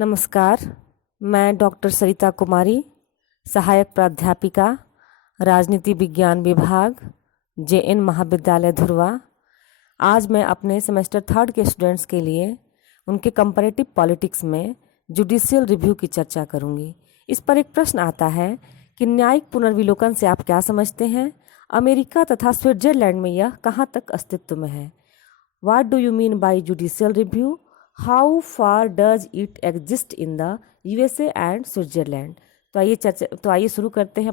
नमस्कार। मैं डॉक्टर सरिता कुमारी, सहायक प्राध्यापिका, राजनीति विज्ञान विभाग, JN महाविद्यालय धुरवा। आज मैं अपने सेमेस्टर 3 के स्टूडेंट्स के लिए उनके कंपैरेटिव पॉलिटिक्स में जुडिशियल रिव्यू की चर्चा करूंगी। इस पर एक प्रश्न आता है कि न्यायिक पुनर्विलोकन से आप क्या समझते हैं? अमेरिका तथा स्विट्जरलैंड में यह कहाँ तक अस्तित्व में है? What do you mean by judicial review? How far does it exist in the USA and Switzerland? तो आइए शुरू करते हैं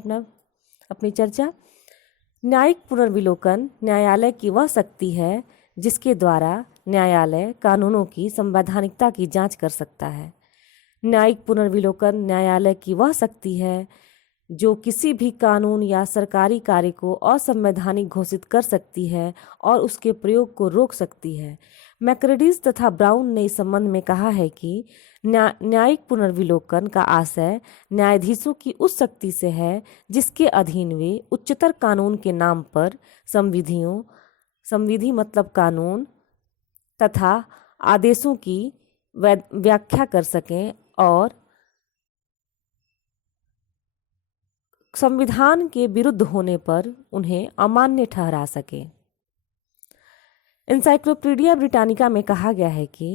अपनी चर्चा। न्यायिक पुनर्विलोकन न्यायालय की वह शक्ति है जिसके द्वारा न्यायालय कानूनों की संवैधानिकता की जांच कर सकता है। न्यायिक पुनर्विलोकन न्यायालय की वह शक्ति है जो किसी भी कानून या सरकारी कार्य को असंवैधानिक घोषित कर सकती है और उसके प्रयोग को रोक सकती है। मैक्रेडीज तथा ब्राउन ने इस संबंध में कहा है कि न्यायिक पुनर्विलोकन का आशय न्यायाधीशों की उस शक्ति से है जिसके अधीन वे उच्चतर कानून के नाम पर संविधि मतलब कानून तथा आदेशों की व्याख्या कर सकें और संविधान के विरुद्ध होने पर उन्हें अमान्य ठहरा सके। एनसाइक्लोपीडिया ब्रिटानिका में कहा गया है कि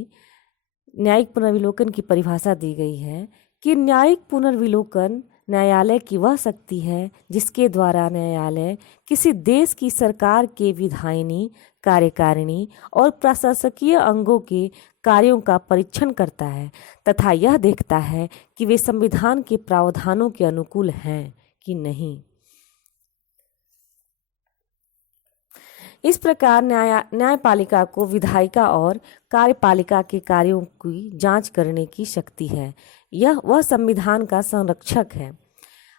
न्यायिक पुनर्विलोकन की परिभाषा दी गई है कि न्यायिक पुनर्विलोकन न्यायालय की वह शक्ति है जिसके द्वारा न्यायालय किसी देश की सरकार के विधायिनी, कार्यकारिणी और प्रशासकीय अंगों के कार्यों का परीक्षण करता है तथा यह देखता है कि वे संविधान के प्रावधानों के अनुकूल हैं कि नहीं। इस प्रकार न्यायपालिका को विधायिका और कार्यपालिका के कार्यों की जांच करने की शक्ति है। यह वह संविधान का संरक्षक है।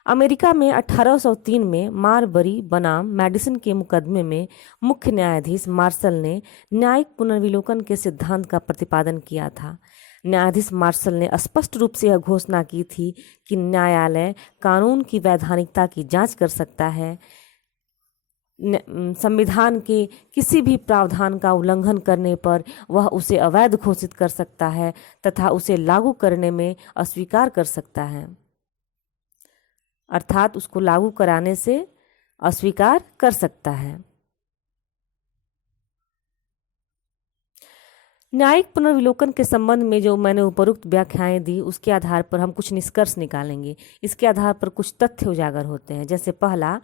अमेरिका में 1803 में मारबरी बनाम मैडिसन के मुकदमे में मुख्य न्यायाधीश मार्शल ने न्यायिक पुनर्विलोकन के सिद्धांत का प्रतिपादन किया था। न्यायाधीश मार्शल ने स्पष्ट रूप से यह घोषणा की थी कि न्यायालय कानून की वैधानिकता की जांच कर सकता है, संविधान के किसी भी प्रावधान का उल्लंघन करने पर वह उसे अवैध घोषित कर सकता है तथा उसे लागू करने में अस्वीकार कर सकता है, अर्थात उसको लागू कराने से अस्वीकार कर सकता है। न्यायिक पुनर्विलोकन के संबंध में जो मैंने उपरोक्त व्याख्याएं दी उसके आधार पर हम कुछ निष्कर्ष निकालेंगे। इसके आधार पर कुछ तथ्य उजागर होते हैं। जैसे पहला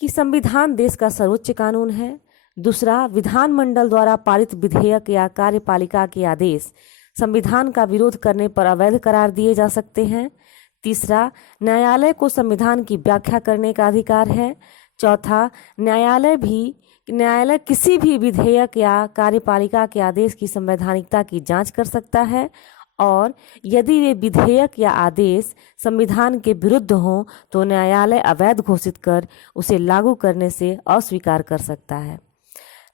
कि संविधान देश का सर्वोच्च कानून है। दूसरा, विधानमंडल द्वारा पारित विधेयक या कार्यपालिका के आदेश संविधान का विरोध करने पर अवैध करार दिए जा सकते हैं। तीसरा, न्यायालय को संविधान की व्याख्या करने का अधिकार है। चौथा, न्यायालय किसी भी विधेयक या कार्यपालिका के आदेश की संवैधानिकता की जांच कर सकता है और यदि वे विधेयक या आदेश संविधान के विरुद्ध हों तो न्यायालय अवैध घोषित कर उसे लागू करने से अस्वीकार कर सकता है।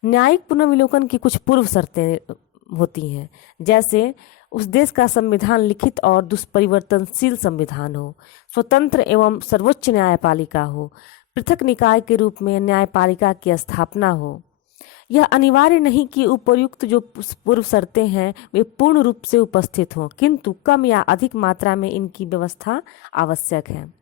न्यायिक पुनर्विलोकन की कुछ पूर्व शर्तें होती हैं, जैसे उस देश का संविधान लिखित और दुष्परिवर्तनशील संविधान हो, स्वतंत्र एवं सर्वोच्च न्यायपालिका हो, पृथक निकाय के रूप में न्यायपालिका की स्थापना हो। यह अनिवार्य नहीं कि उपर्युक्त जो पूर्व शर्तें हैं वे पूर्ण रूप से उपस्थित हों, किंतु कम या अधिक मात्रा में इनकी व्यवस्था आवश्यक है।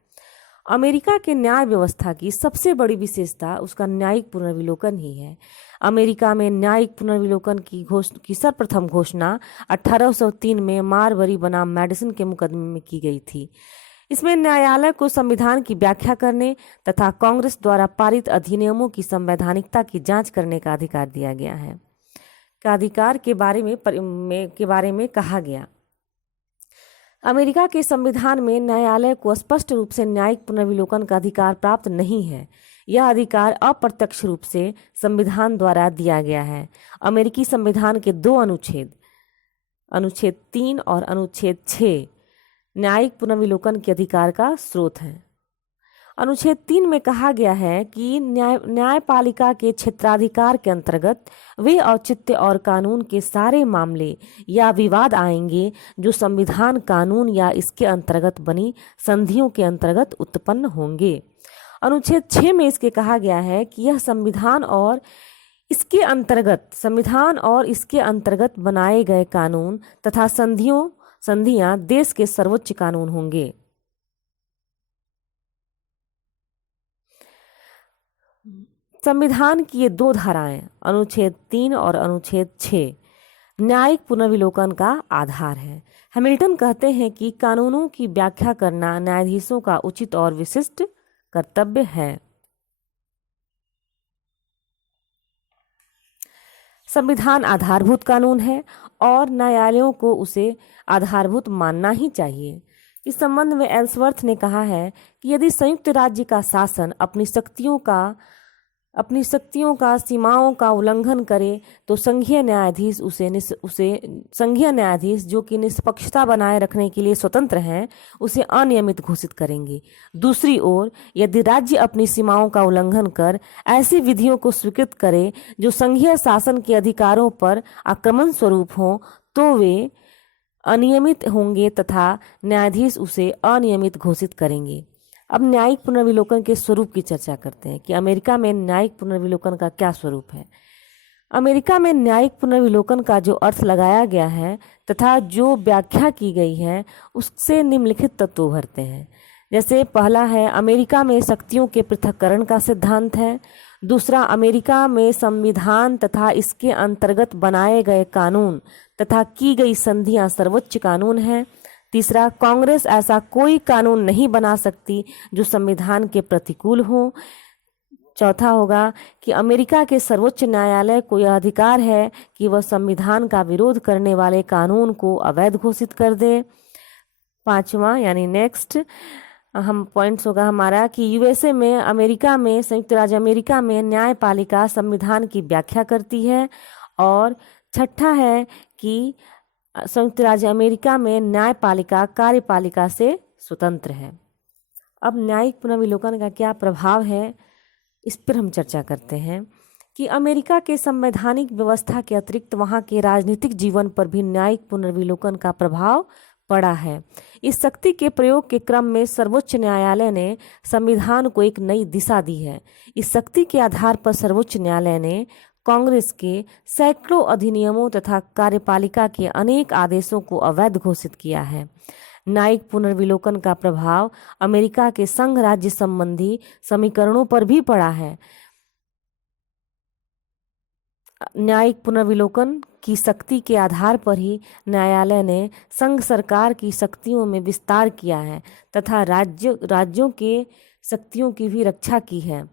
अमेरिका के न्याय व्यवस्था की सबसे बड़ी विशेषता उसका न्यायिक पुनर्विलोकन ही है। अमेरिका में न्यायिक पुनर्विलोकन की सर्वप्रथम घोषणा 1803 में मारबरी बनाम मैडिसन के मुकदमे में की गई थी। इसमें न्यायालय को संविधान की व्याख्या करने तथा कांग्रेस द्वारा पारित अधिनियमों की संवैधानिकता की जांच करने का अधिकार दिया गया है। अधिकार के बारे में कहा गया। अमेरिका के संविधान में न्यायालय को स्पष्ट रूप से न्यायिक पुनर्विलोकन का अधिकार प्राप्त नहीं है। यह अधिकार अप्रत्यक्ष रूप से संविधान द्वारा दिया गया है। अमेरिकी संविधान के 2 अनुच्छेद 3 और अनुच्छेद 6 न्यायिक पुनर्विलोकन के अधिकार का स्रोत है। अनुच्छेद 3 में कहा गया है कि न्यायपालिका के क्षेत्राधिकार के अंतर्गत वे औचित्य और कानून के सारे मामले या विवाद आएंगे जो संविधान, कानून या इसके अंतर्गत बनी संधियों के अंतर्गत उत्पन्न होंगे। अनुच्छेद 6 में इसके कहा गया है कि यह संविधान और इसके अंतर्गत बनाए गए कानून तथा संधियां देश के सर्वोच्च कानून होंगे। संविधान की ये दो धाराएं, अनुच्छेद 3 और अनुच्छेद 6, न्यायिक पुनर्विलोकन का आधार है। हैमिल्टन कहते हैं कि कानूनों की व्याख्या करना न्यायाधीशों का उचित और विशिष्ट कर्तव्य है। संविधान आधारभूत कानून है और न्यायालयों को उसे आधारभूत मानना ही चाहिए। इस संबंध में एल्सवर्थ ने कहा है कि यदि संयुक्त राज्य का शासन अपनी शक्तियों का सीमाओं का उल्लंघन करे तो संघीय न्यायाधीश संघीय न्यायाधीश जो कि निष्पक्षता बनाए रखने के लिए स्वतंत्र हैं, उसे अनियमित घोषित करेंगे। दूसरी ओर यदि राज्य अपनी सीमाओं का उल्लंघन कर ऐसी विधियों को स्वीकृत करे जो संघीय शासन के अधिकारों पर आक्रमण स्वरूप हों, तो वे अनियमित होंगे तथा न्यायाधीश उसे अनियमित घोषित करेंगे। अब न्यायिक पुनर्विलोकन के स्वरूप की चर्चा करते हैं कि अमेरिका में न्यायिक पुनर्विलोकन का क्या स्वरूप है। अमेरिका में न्यायिक पुनर्विलोकन का जो अर्थ लगाया गया है तथा जो व्याख्या की गई है, उससे निम्नलिखित तत्व उभरते हैं। जैसे पहला है, अमेरिका में शक्तियों के पृथक्करण का सिद्धांत है। दूसरा, अमेरिका में संविधान तथा इसके अंतर्गत बनाए गए कानून तथा की गई संधियां सर्वोच्च कानून है। तीसरा, कांग्रेस ऐसा कोई कानून नहीं बना सकती जो संविधान के प्रतिकूल हो। चौथा होगा कि अमेरिका के सर्वोच्च न्यायालय को यह अधिकार है कि वह संविधान का विरोध करने वाले कानून को अवैध घोषित कर दे। पांचवा यानी नेक्स्ट हम पॉइंट्स होगा हमारा कि यूएसए में, अमेरिका में, संयुक्त राज्य अमेरिका में न्यायपालिका संविधान की व्याख्या करती है। और छठा है कि संयुक्त राज्य अमेरिका में न्यायपालिका कार्यपालिका से स्वतंत्र है। अब न्यायिक पुनर्विलोकन का क्या प्रभाव है, इस पर हम चर्चा करते हैं कि अमेरिका के संवैधानिक व्यवस्था के अतिरिक्त वहाँ के राजनीतिक जीवन पर भी न्यायिक पुनर्विलोकन का प्रभाव पड़ा है। इस शक्ति के प्रयोग के क्रम में सर्वोच्च न्यायालय ने संविधान को एक नई दिशा दी है। इस शक्ति के आधार पर सर्वोच्च न्यायालय ने कांग्रेस के सैकड़ों अधिनियमों तथा कार्यपालिका के अनेक आदेशों को अवैध घोषित किया है। न्यायिक पुनर्विलोकन का प्रभाव अमेरिका के संघ राज्य संबंधी समीकरणों पर भी पड़ा है। न्यायिक पुनर्विलोकन की शक्ति के आधार पर ही न्यायालय ने संघ सरकार की शक्तियों में विस्तार किया है तथा राज्यों के शक्तियों की भी रक्षा की है।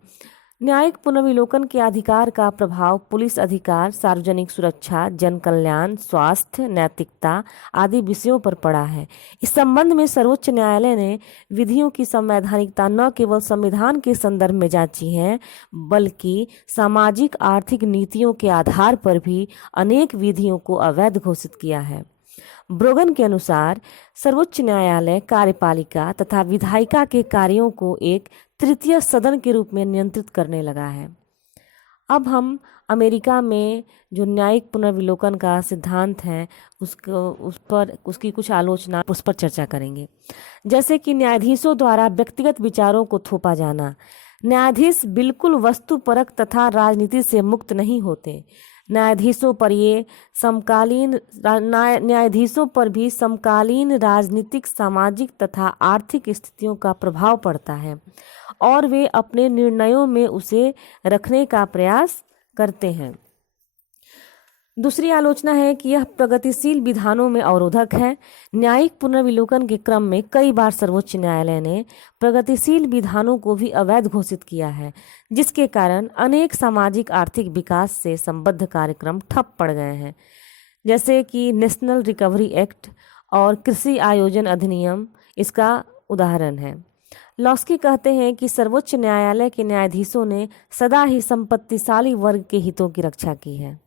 न्यायिक पुनर्विलोकन के अधिकार का प्रभाव पुलिस अधिकार, सार्वजनिक सुरक्षा, जन कल्याण, स्वास्थ्य, नैतिकता आदि विषयों पर पड़ा है। इस संबंध में सर्वोच्च न्यायालय ने विधियों की संवैधानिकता न केवल संविधान के संदर्भ में जांची है, बल्कि सामाजिक आर्थिक नीतियों के आधार पर भी अनेक विधियों को अवैध घोषित किया है। ब्रोगन के अनुसार सर्वोच्च न्यायालय कार्यपालिका तथा विधायिका के कार्यों को एक तृतीय सदन के रूप में नियंत्रित करने लगा है। अब हम अमेरिका में जो न्यायिक पुनर्विलोकन का सिद्धांत है उसकी कुछ आलोचना, उस पर चर्चा करेंगे। जैसे कि न्यायाधीशों द्वारा व्यक्तिगत विचारों को थोपा जाना। न्यायाधीश बिल्कुल वस्तुपरक तथा राजनीति से मुक्त नहीं होते। न्यायाधीशों पर भी समकालीन राजनीतिक, सामाजिक तथा आर्थिक स्थितियों का प्रभाव पड़ता है और वे अपने निर्णयों में उसे रखने का प्रयास करते हैं। दूसरी आलोचना है कि यह प्रगतिशील विधानों में अवरोधक है। न्यायिक पुनर्विलोकन के क्रम में कई बार सर्वोच्च न्यायालय ने प्रगतिशील विधानों को भी अवैध घोषित किया है, जिसके कारण अनेक सामाजिक आर्थिक विकास से संबद्ध कार्यक्रम ठप पड़ गए हैं। जैसे कि नेशनल रिकवरी एक्ट और कृषि आयोजन अधिनियम इसका उदाहरण है। लॉस्की कहते हैं कि सर्वोच्च न्यायालय के न्यायाधीशों ने सदा ही संपत्तिशाली वर्ग के हितों की रक्षा की है।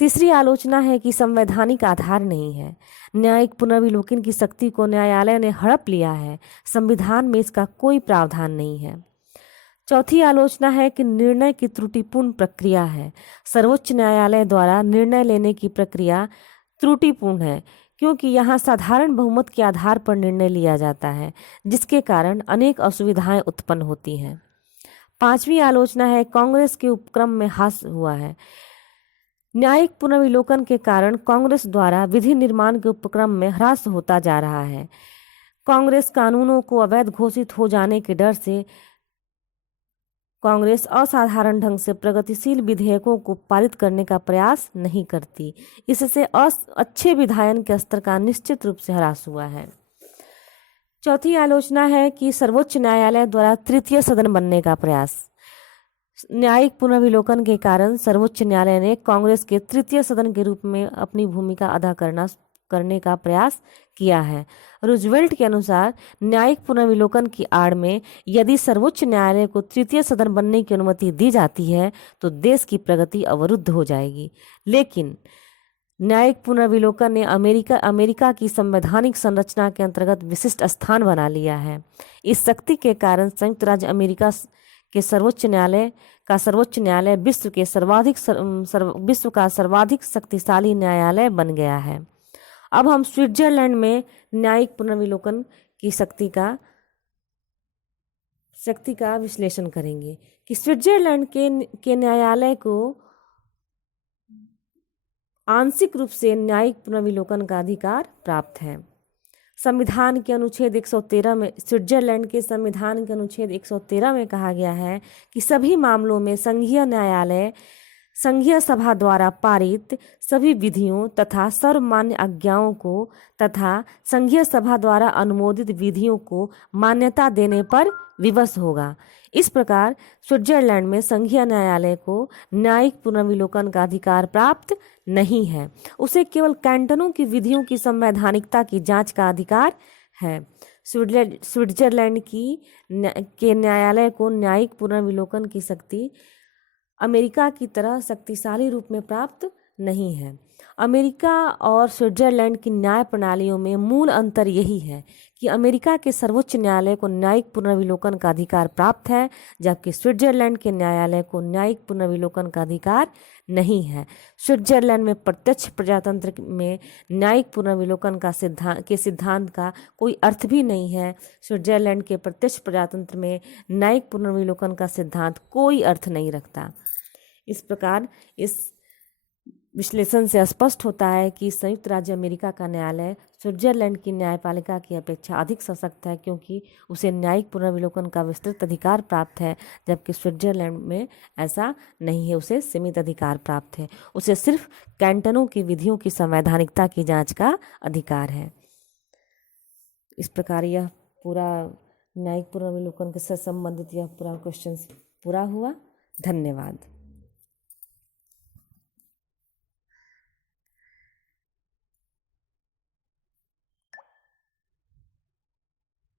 तीसरी आलोचना है कि संवैधानिक आधार नहीं है। न्यायिक पुनर्विलोकन की शक्ति को न्यायालय ने हड़प लिया है, संविधान में इसका कोई प्रावधान नहीं है। चौथी आलोचना है कि निर्णय की त्रुटिपूर्ण प्रक्रिया है। सर्वोच्च न्यायालय द्वारा निर्णय लेने की प्रक्रिया त्रुटिपूर्ण है, क्योंकि यहाँ साधारण बहुमत के आधार पर निर्णय लिया जाता है, जिसके कारण अनेक असुविधाएं उत्पन्न होती हैं। पांचवी आलोचना है कांग्रेस के उपक्रम में हास हुआ है। न्यायिक पुनर्विलोकन के कारण कांग्रेस द्वारा विधि निर्माण के उपक्रम में ह्रास होता जा रहा है। कांग्रेस कानूनों को अवैध घोषित हो जाने के डर से कांग्रेस असाधारण ढंग से प्रगतिशील विधेयकों को पारित करने का प्रयास नहीं करती। इससे अच्छे विधायन के स्तर का निश्चित रूप से ह्रास हुआ है। चौथी आलोचना है कि सर्वोच्च न्यायालय द्वारा तृतीय सदन बनने का प्रयास। न्यायिक पुनर्विलोकन के कारण सर्वोच्च न्यायालय ने कांग्रेस के तृतीय सदन के रूप में अपनी भूमिका अदा करने का प्रयास किया है। रूजवेल्ट के अनुसार न्यायिक पुनर्विलोकन की आड़ में यदि सर्वोच्च न्यायालय को तृतीय सदन बनने की अनुमति दी जाती है तो देश की प्रगति अवरुद्ध हो जाएगी। लेकिन न्यायिक पुनर्विलोकन ने अमेरिका की संवैधानिक संरचना के अंतर्गत विशिष्ट स्थान बना लिया है। इस शक्ति के कारण संयुक्त राज्य अमेरिका के सर्वोच्च न्यायालय विश्व का सर्वाधिक शक्तिशाली न्यायालय बन गया है। अब हम स्विट्जरलैंड में न्यायिक पुनर्विलोकन की शक्ति का विश्लेषण करेंगे कि स्विट्जरलैंड के न्यायालय को आंशिक रूप से न्यायिक पुनर्विलोकन का अधिकार प्राप्त है। संविधान के अनुच्छेद 113 में स्विट्जरलैंड के संविधान के अनुच्छेद 113 में कहा गया है कि सभी मामलों में संघीय सभा द्वारा पारित सभी विधियों तथा सर्वमान्य आज्ञाओं को तथा संघीय सभा द्वारा अनुमोदित विधियों को मान्यता देने पर विवश होगा। इस प्रकार स्विट्जरलैंड में संघीय न्यायालय को न्यायिक पुनर्विलोकन का अधिकार प्राप्त नहीं है। उसे केवल कैंटनों की विधियों की संवैधानिकता की जांच का अधिकार है। स्विट्जरलैंड के न्यायालय को न्यायिक पुनर्विलोकन की शक्ति अमेरिका की तरह शक्तिशाली रूप में प्राप्त नहीं है। अमेरिका और स्विट्जरलैंड की न्याय प्रणालियों में मूल अंतर यही है कि अमेरिका के सर्वोच्च न्यायालय को न्यायिक पुनर्विलोकन का अधिकार प्राप्त है, जबकि स्विट्जरलैंड के न्यायालय को न्यायिक पुनर्विलोकन का अधिकार नहीं है। स्विट्जरलैंड में प्रत्यक्ष प्रजातंत्र में न्यायिक पुनर्विलोकन के सिद्धांत का कोई अर्थ भी नहीं है। स्विट्जरलैंड के प्रत्यक्ष प्रजातंत्र में न्यायिक पुनर्विलोकन का सिद्धांत कोई अर्थ नहीं रखता। इस प्रकार इस विश्लेषण से स्पष्ट होता है कि संयुक्त राज्य अमेरिका का न्यायालय स्विट्जरलैंड की न्यायपालिका की अपेक्षा अधिक सशक्त है, क्योंकि उसे न्यायिक पुनर्विलोकन का विस्तृत अधिकार प्राप्त है, जबकि स्विट्जरलैंड में ऐसा नहीं है, उसे सीमित अधिकार प्राप्त है। उसे सिर्फ कैंटनों की विधियों की संवैधानिकता की जांच का अधिकार है। इस प्रकार यह पूरा न्यायिक पुनर्विलोकन के साथ संबंधित यह पूरा क्वेश्चन पूरा हुआ। धन्यवाद।